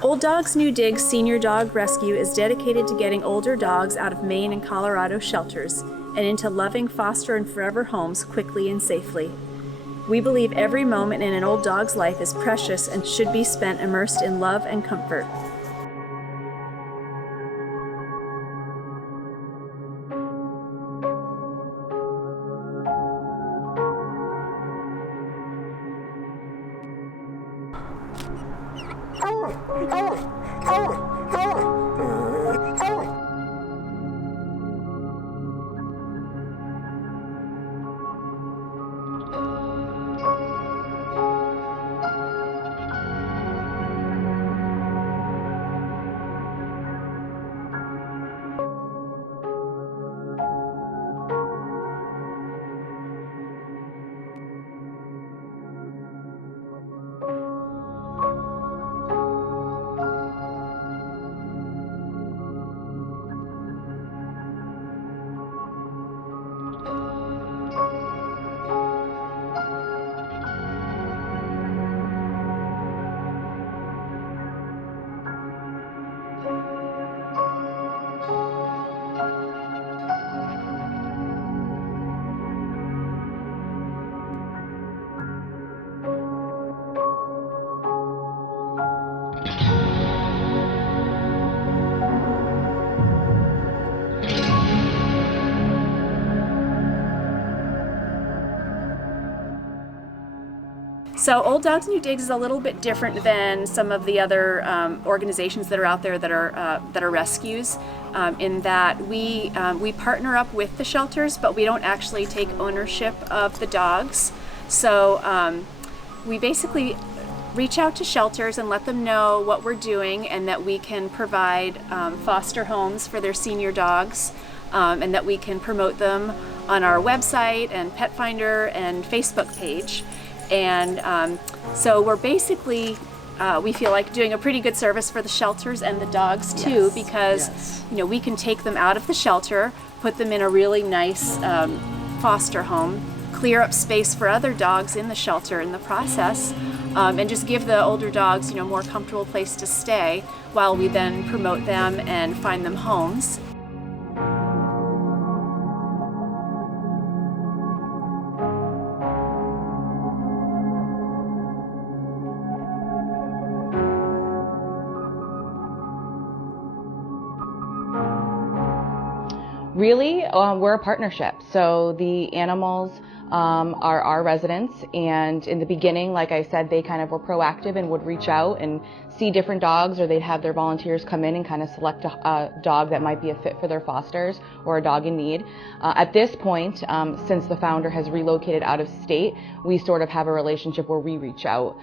Old Dogs New Digs Senior Dog Rescue is dedicated to getting older dogs out of Maine and Colorado shelters and into loving foster and forever homes quickly and safely. We believe every moment in an old dog's life is precious and should be spent immersed in love and comfort. So Old Dogs New Digs is a little bit different than some of the other organizations that are out there that are rescues, in that we partner up with the shelters, but we don't actually take ownership of the dogs. So we basically reach out to shelters and let them know what we're doing and that we can provide foster homes for their senior dogs, and that we can promote them on our website and Pet Finder and Facebook page. And so we're basically, we feel like doing a pretty good service for the shelters and the dogs too, Yes. because you know, we can take them out of the shelter, put them in a really nice foster home, clear up space for other dogs in the shelter in the process, and just give the older dogs, you know, more comfortable place to stay while we then promote them and find them homes. Really, we're a partnership. So the animals are our residents, and in the beginning, like I said, they kind of were proactive and would reach out and see different dogs, or they'd have their volunteers come in and kind of select a dog that might be a fit for their fosters or a dog in need. At this point, since the founder has relocated out of state, we sort of have a relationship where we reach out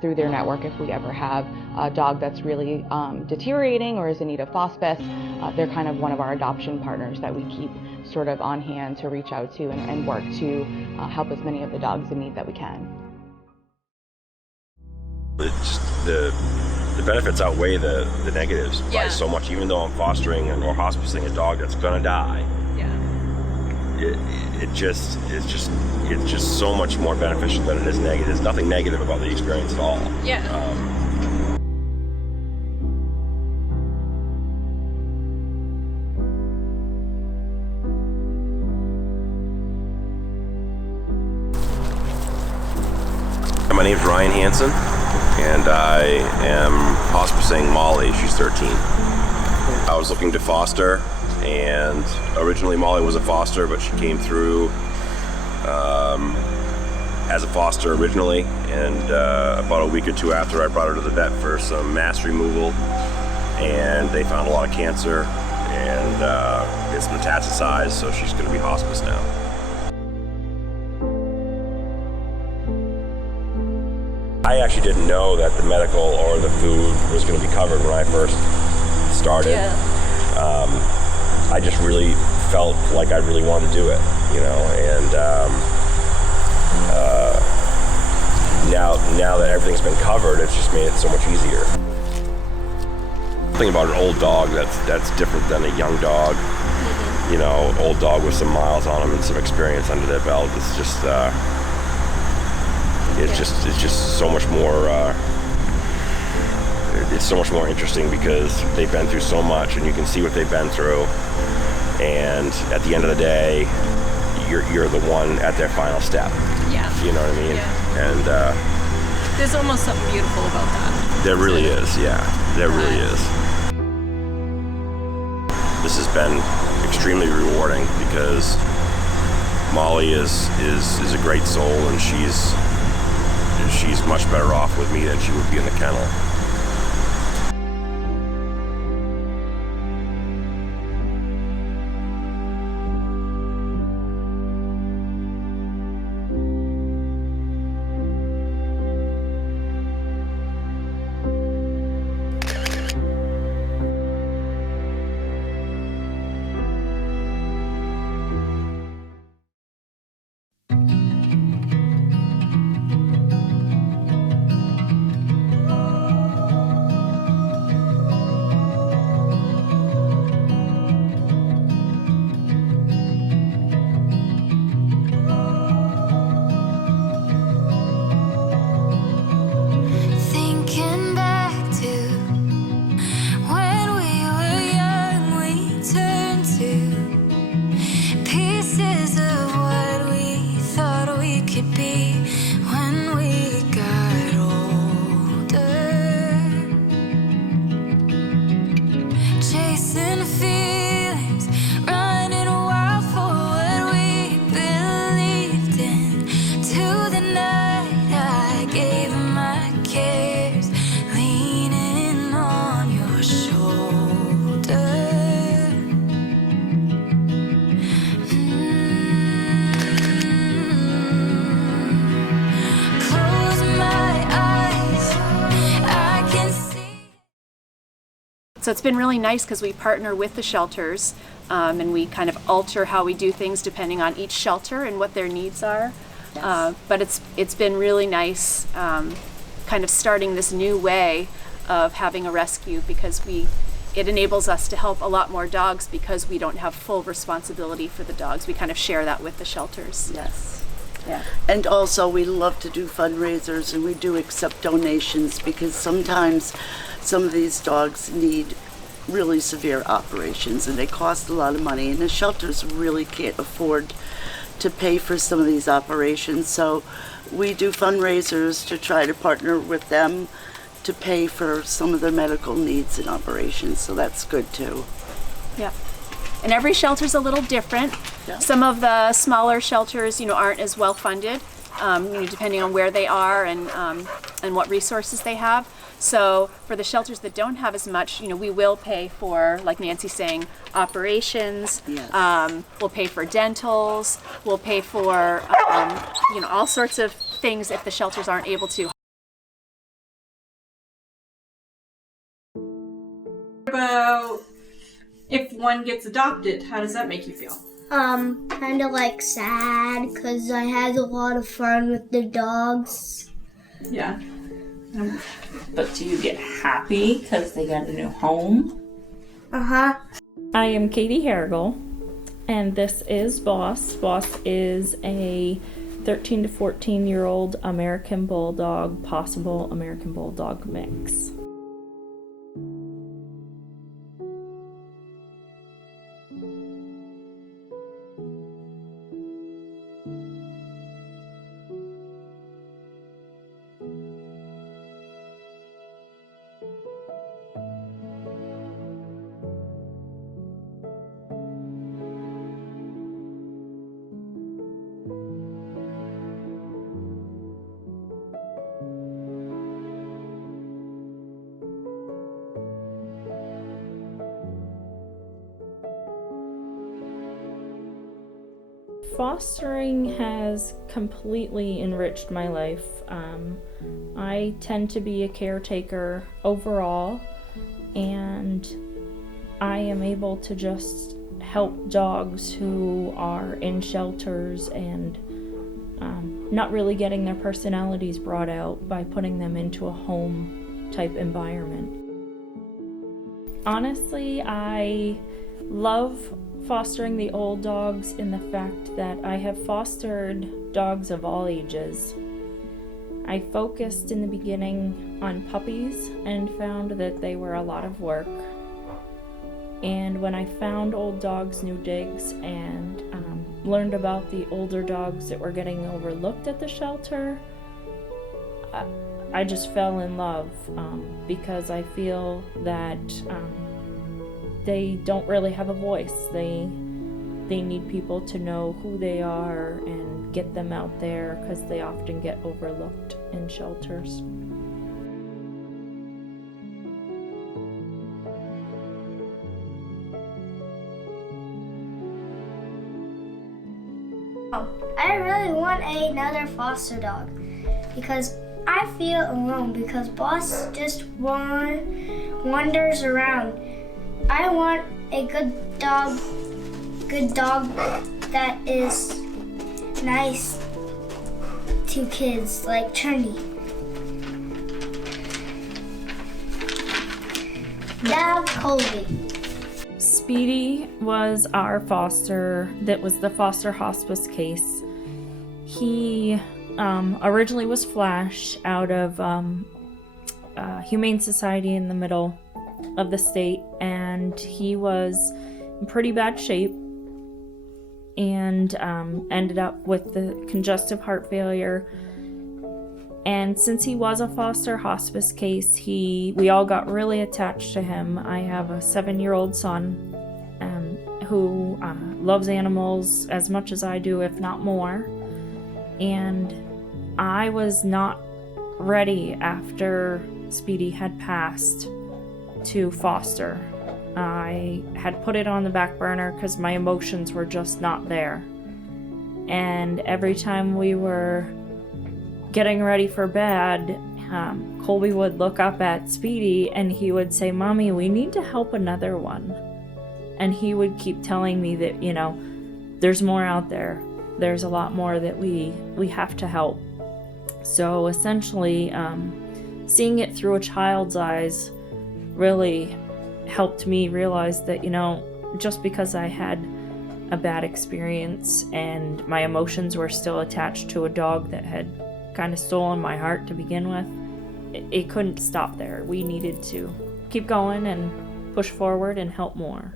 through their network if we ever have a dog that's really deteriorating or is in need of hospice. They're kind of one of our adoption partners that we keep sort of on hand to reach out to and work to help as many of the dogs in need that we can. The benefits outweigh the negatives by so much. Even though I'm fostering or hospicing a dog that's gonna die, it's just so much more beneficial than it is negative. There's nothing negative about the experience at all. My name's Ryan Hansen, and I am hospicing Molly. She's 13. I was looking to foster, and originally Molly was a foster, but she came through as a foster originally, and about a week or two after, I brought her to the vet for some mass removal, and they found a lot of cancer, and it's metastasized, so she's going to be hospice now. I actually didn't know that the medical or the food was going to be covered when I first started. I just really felt like I really wanted to do it, you know, and now that everything's been covered, it's just made it so much easier. Something about an old dog that's different than a young dog. You know, old dog with some miles on them and some experience under their belt. It's just it's just so much more it's so much more interesting because they've been through so much, and you can see what they've been through. And at the end of the day, you're the one at their final step. Yeah. You know what I mean? Yeah. And there's almost something beautiful about that. there really is. Yeah, there really is. This has been extremely rewarding because Molly is a great soul, and she's much better off with me than she would be in the kennel. So it's been really nice because we partner with the shelters, and we kind of alter how we do things depending on each shelter and what their needs are. Yes. But it's been really nice kind of starting this new way of having a rescue, because it enables us to help a lot more dogs because we don't have full responsibility for the dogs. We kind of share that with the shelters. Yes. Yeah. And also we love to do fundraisers, and we do accept donations because sometimes some of these dogs need really severe operations and they cost a lot of money, and the shelters really can't afford to pay for some of these operations. So we do fundraisers to try to partner with them to pay for some of their medical needs and operations. So that's good too. Yeah. And every shelter's a little different. Yeah. Some of the smaller shelters, aren't as well funded, depending on where they are and what resources they have. So for the shelters that don't have as much, we will pay for, like Nancy's saying, operations. Yes. We'll pay for dentals. We'll pay for, all sorts of things if the shelters aren't able to. About if one gets adopted, how does that make you feel? Kind of like sad because I had a lot of fun with the dogs. Yeah. But do you get happy because they got a new home? Uh-huh. I am Katie Harrigal, and this is Boss. Boss is a 13 to 14-year-old American Bulldog, possible American Bulldog mix. Fostering has completely enriched my life. I tend to be a caretaker overall, and I am able to just help dogs who are in shelters and not really getting their personalities brought out by putting them into a home type environment. Honestly, I love fostering the old dogs in the fact that I have fostered dogs of all ages. I focused in the beginning on puppies and found that they were a lot of work. And when I found Old Dogs New Digs and learned about the older dogs that were getting overlooked at the shelter, I just fell in love because I feel that they don't really have a voice. They need people to know who they are and get them out there because they often get overlooked in shelters. I really want another foster dog because I feel alone because Boss just wanders around. I want a good dog that is nice to kids like Trinity. Now Colby. Speedy was our foster that was the foster hospice case. He originally was Flash out of Humane Society in the middle of the state, and he was in pretty bad shape and ended up with the congestive heart failure. And since he was a foster hospice case, we all got really attached to him. I have a 7-year-old son who loves animals as much as I do, if not more. And I was not ready after Speedy had passed to foster. I had put it on the back burner because my emotions were just not there. And every time we were getting ready for bed, Colby would look up at Speedy and he would say, "Mommy, we need to help another one." And he would keep telling me that, there's more out there. There's a lot more that we have to help. So essentially, seeing it through a child's eyes really helped me realize that, just because I had a bad experience and my emotions were still attached to a dog that had kind of stolen my heart to begin with, it couldn't stop there. We needed to keep going and push forward and help more.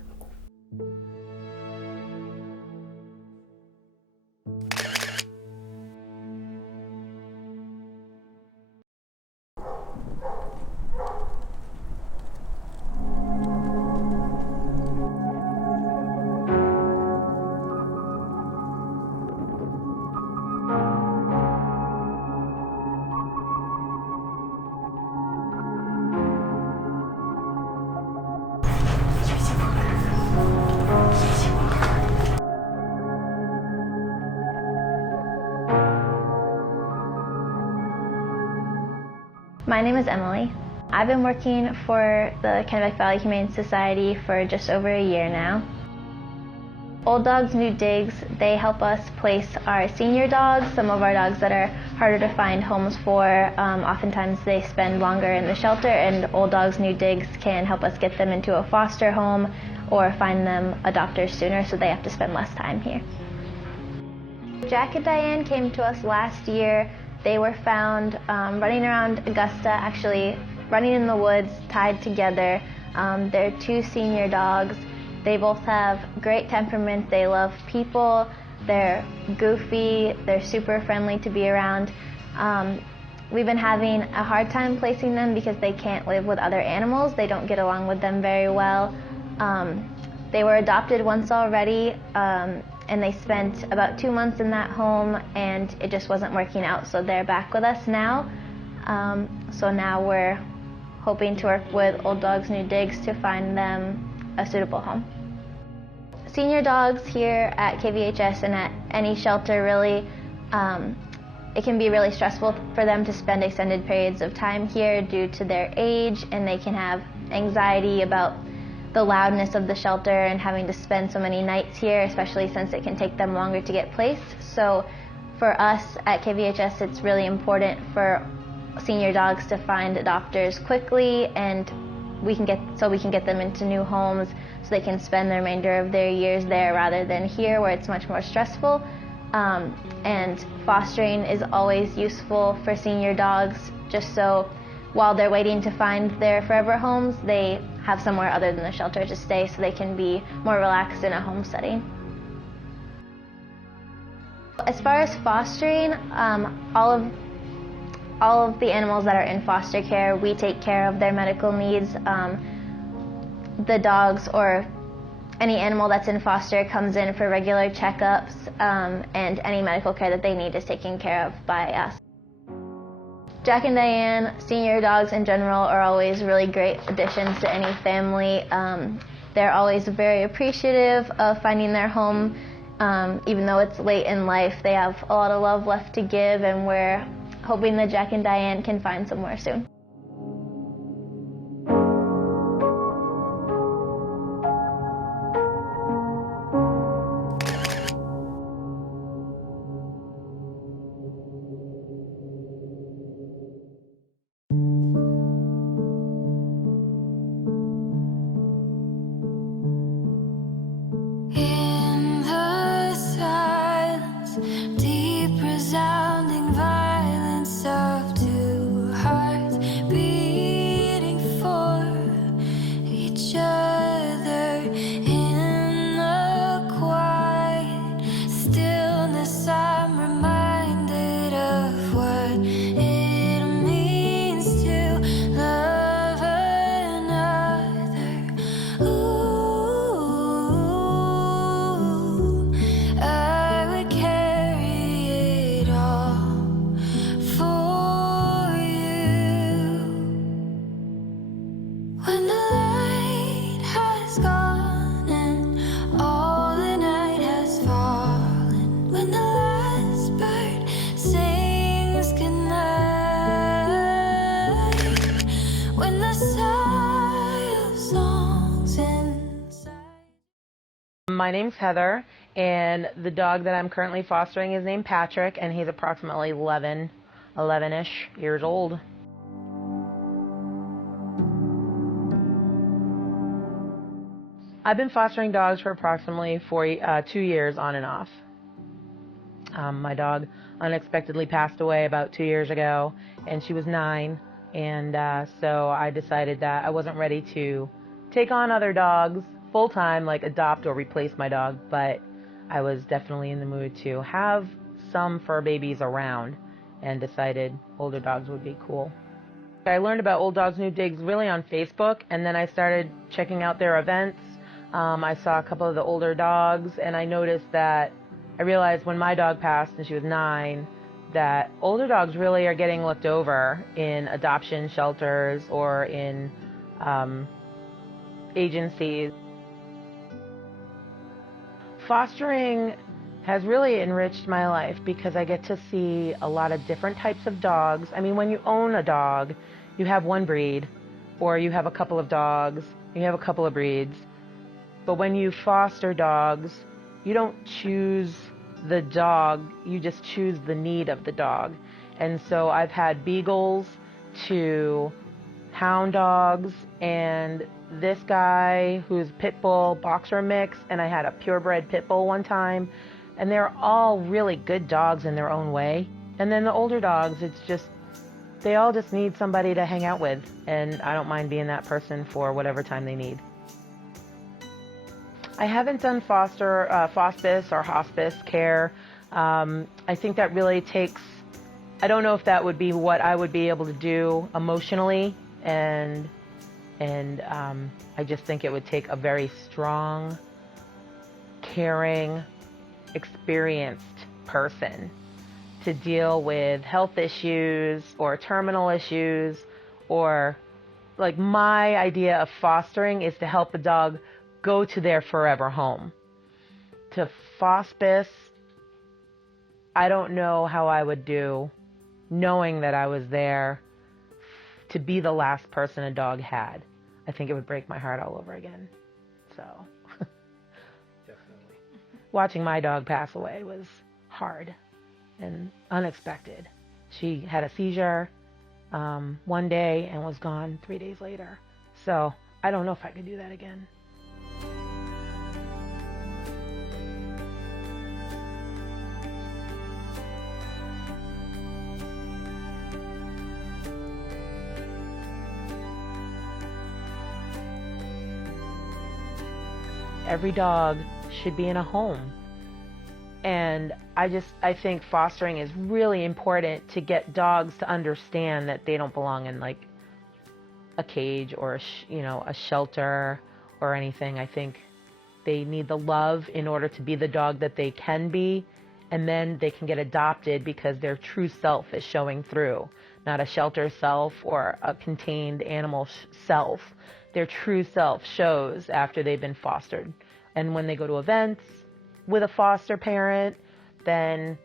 My name is Emily. I've been working for the Kennebec Valley Humane Society for just over a year now. Old Dogs New Digs, they help us place our senior dogs, some of our dogs that are harder to find homes for. Oftentimes they spend longer in the shelter, and Old Dogs New Digs can help us get them into a foster home or find them adopters sooner so they have to spend less time here. Jack and Diane came to us last year. They were found running around Augusta, actually running in the woods, tied together. They're 2 senior dogs. They both have great temperament. They love people. They're goofy. They're super friendly to be around. We've been having a hard time placing them because they can't live with other animals. They don't get along with them very well. They were adopted once already, and they spent about 2 months in that home, and it just wasn't working out, so they're back with us now. So now we're hoping to work with Old Dogs New Digs to find them a suitable home. Senior dogs here at KVHS and at any shelter really, it can be really stressful for them to spend extended periods of time here due to their age, and they can have anxiety about the loudness of the shelter and having to spend so many nights here, especially since it can take them longer to get placed. So for us at KVHS, it's really important for senior dogs to find adopters quickly, and we can get them into new homes so they can spend the remainder of their years there rather than here where it's much more stressful. And fostering is always useful for senior dogs, just so while they're waiting to find their forever homes, they have somewhere other than the shelter to stay so they can be more relaxed in a home setting. As far as fostering, all of the animals that are in foster care, we take care of their medical needs. The dogs or any animal that's in foster comes in for regular checkups, and any medical care that they need is taken care of by us. Jack and Diane, senior dogs in general, are always really great additions to any family. They're always very appreciative of finding their home. Even though it's late in life, they have a lot of love left to give, and we're hoping that Jack and Diane can find somewhere soon. In the silence, deep resounding violence of two hearts beating for each other. In the quiet stillness, I'm reminded of what it means to love another. I would carry it all for you. When the light has gone and all the night has fallen, when the last bird sings goodnight, when the sigh of songs inside. My name's Heather, and the dog that I'm currently fostering is named Patrick, and he's approximately 11-ish years old. I've been fostering dogs for approximately 2 years on and off. My dog unexpectedly passed away about 2 years ago, and she was 9, and so I decided that I wasn't ready to take on other dogs full-time, like adopt or replace my dog, but I was definitely in the mood to have some fur babies around and decided older dogs would be cool. I learned about Old Dogs New Digs really on Facebook, and then I started checking out their events. I saw a couple of the older dogs, and I noticed that I realized when my dog passed and she was 9 that older dogs really are getting looked over in adoption shelters or in agencies. Fostering has really enriched my life because I get to see a lot of different types of dogs. I mean, when you own a dog, you have one breed, or you have a couple of dogs, you have a couple of breeds. But when you foster dogs, you don't choose the dog, you just choose the need of the dog. And so I've had beagles to hound dogs, and this guy who's pit bull boxer mix, and I had a purebred pit bull one time, and they're all really good dogs in their own way. And then the older dogs, it's just, they all just need somebody to hang out with, and I don't mind being that person for whatever time they need. I haven't done hospice or hospice care. I think that really takes, I don't know if that would be what I would be able to do emotionally, and I just think it would take a very strong, caring, experienced person to deal with health issues or terminal issues, or like my idea of fostering is to help the dog go to their forever home. To hospice, I don't know how I would do, knowing that I was there to be the last person a dog had. I think it would break my heart all over again. So, definitely. Watching my dog pass away was hard and unexpected. She had a seizure one day and was gone 3 days later. So, I don't know if I could do that again. every dog should be in a home. And I think fostering is really important to get dogs to understand that they don't belong in like a cage or a shelter or anything. I think they need the love in order to be the dog that they can be, and then they can get adopted because their true self is showing through, not a shelter self or a contained animal self. Their true self shows after they've been fostered. And when they go to events with a foster parent, then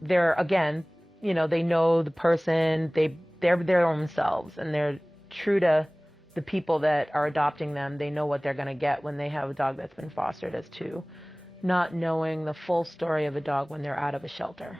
they're, again, they know the person, they're their own selves, and they're true to the people that are adopting them. They know what they're going to get when they have a dog that's been fostered, as to not knowing the full story of a dog when they're out of a shelter.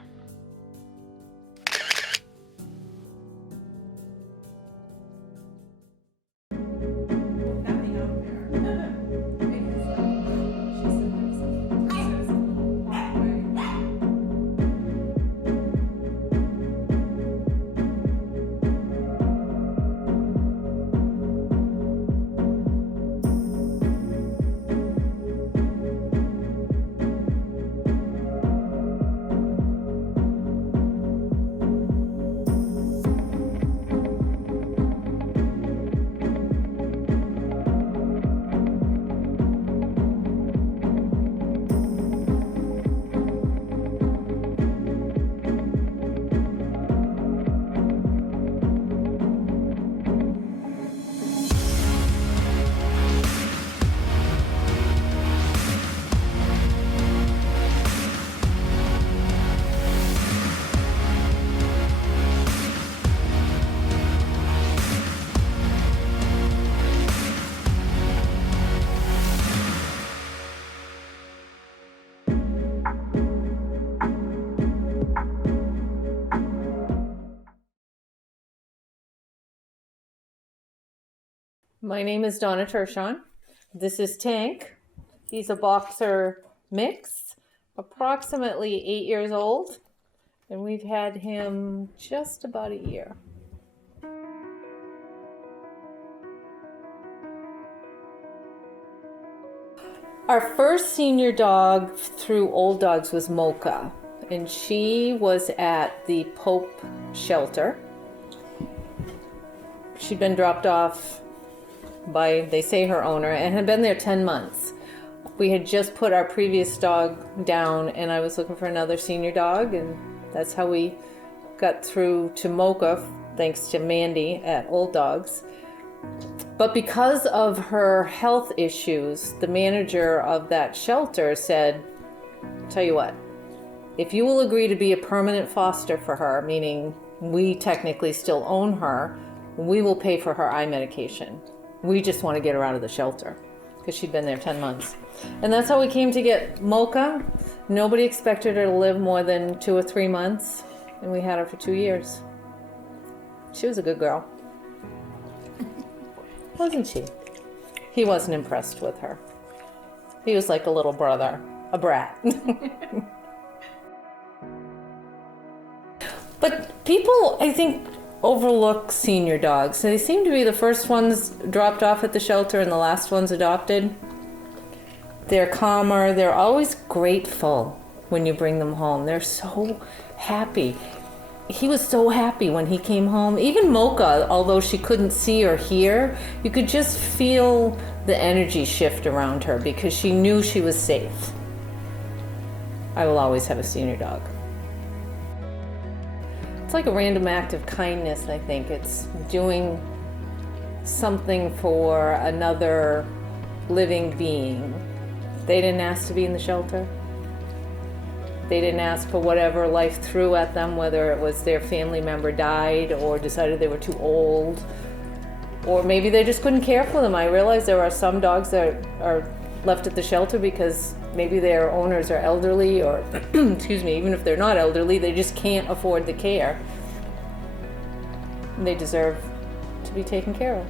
My name is Donna Tershon. This is Tank. He's a boxer mix, approximately 8 years old, and we've had him just about a year. Our first senior dog through Old Dogs was Mocha, and she was at the Pope shelter. She'd been dropped off by, they say, her owner, and had been there 10 months. We had just put our previous dog down, and I was looking for another senior dog, and that's how we got through to Mocha, thanks to Mandy at Old Dogs. But because of her health issues, the manager of that shelter said, tell you what, if you will agree to be a permanent foster for her, meaning we technically still own her, we will pay for her eye medication. We just want to get her out of the shelter because she'd been there 10 months. And that's how we came to get Mocha. Nobody expected her to live more than 2 or 3 months, and we had her for 2 years. She was a good girl. Wasn't she? He wasn't impressed with her. He was like a little brother, a brat. But people, I think, overlook senior dogs. They seem to be the first ones dropped off at the shelter and the last ones adopted. They're calmer. They're always grateful when you bring them home. They're so happy. He was so happy when he came home. Even Mocha, although she couldn't see or hear, you could just feel the energy shift around her because she knew she was safe. I will always have a senior dog. It's like a random act of kindness, I think. It's doing something for another living being. They didn't ask to be in the shelter. They didn't ask for whatever life threw at them, whether it was their family member died or decided they were too old, or maybe they just couldn't care for them. I realize there are some dogs that are left at the shelter because maybe their owners are elderly, or excuse me, even if they're not elderly, they just can't afford the care. They deserve to be taken care of.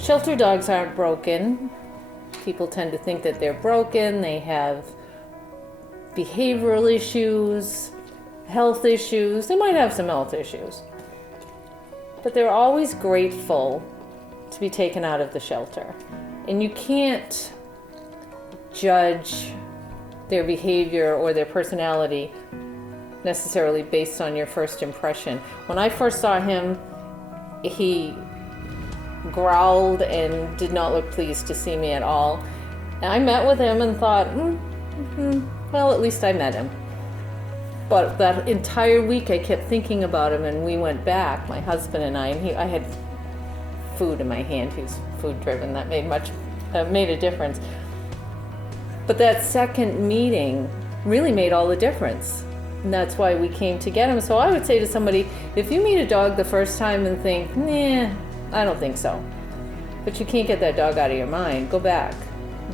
Shelter dogs aren't broken. People tend to think that they're broken. They have behavioral issues, health issues. They might have some health issues. But they're always grateful to be taken out of the shelter. And you can't judge their behavior or their personality necessarily based on your first impression. When I first saw him, he growled and did not look pleased to see me at all. And I met with him and thought, well, at least I met him. But that entire week I kept thinking about him, and we went back, my husband and I had food in my hand. He was food driven. That made a difference. But that second meeting really made all the difference. And that's why we came to get him. So I would say to somebody, if you meet a dog the first time and think, nah, I don't think so, but you can't get that dog out of your mind, go back.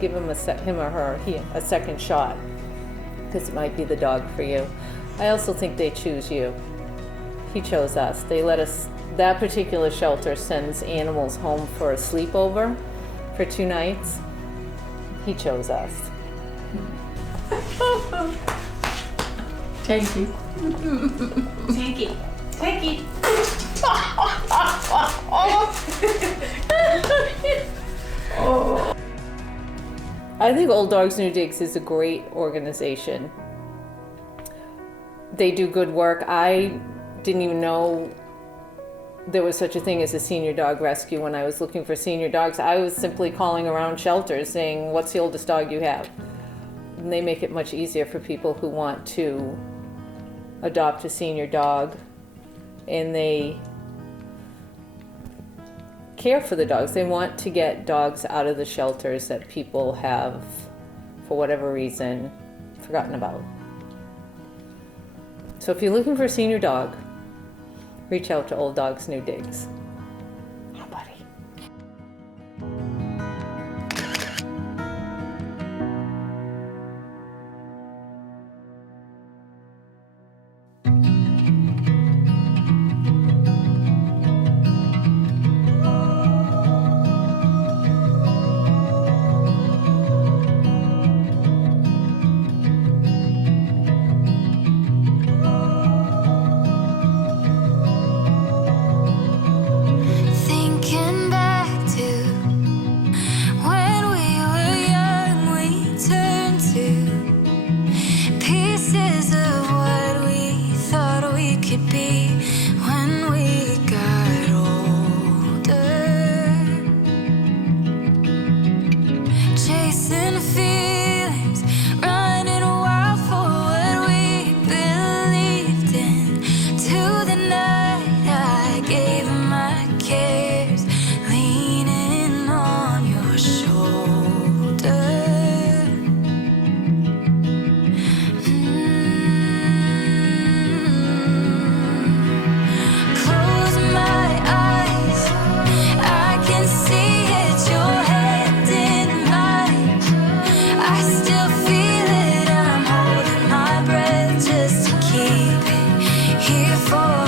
Give him him or her a second shot, because it might be the dog for you. I also think they choose you. He chose us. They let us, that particular shelter sends animals home for a sleepover for 2 nights. He chose us. Thank you. Take it. Take it. I think Old Dogs New Digs is a great organization. They do good work. I didn't even know there was such a thing as a senior dog rescue. When I was looking for senior dogs, I was simply calling around shelters saying, what's the oldest dog you have? And they make it much easier for people who want to adopt a senior dog, and they care for the dogs. They want to get dogs out of the shelters that people have, for whatever reason, forgotten about. So if you're looking for a senior dog, reach out to Old Dogs New Digs. Oh, buddy. Thinking back to when we were young, we turned to pieces of what we thought we could be when we got older. Chasing feelings, running wild for what we believed in. To the night I gave my cares, leaning on your shoulder. Close my eyes, I can see it, your hand in mine. I still feel it, I'm holding my breath just to keep it here for